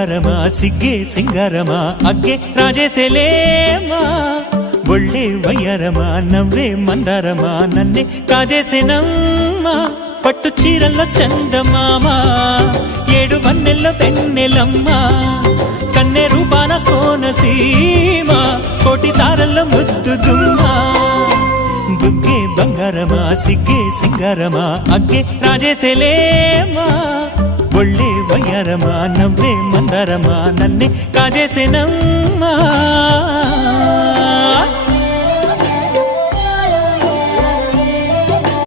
బంగారమా సిగ్గే సింగారమా అగ్గే రాజేసేలేమా ఒళ్ళే వయ్యారమా నవ్వే మందారమా నన్నే కాజేసేనమ్మా పట్టు చీరల్లో చందమామా ఏడు వన్నెల్లో వెన్నెలమ్మా కన్నె రూపాన కోనసీమ కోటి తారల్లో ముద్దుదుమ్మా బుగ్గే బంగారమా సిగ్గే సింగారమా అగ్గే రాజేసేలేమా ఒళ్ళే వయ్యారమా నవ్వే మందారమా నన్నే కాజేసేనమ్మా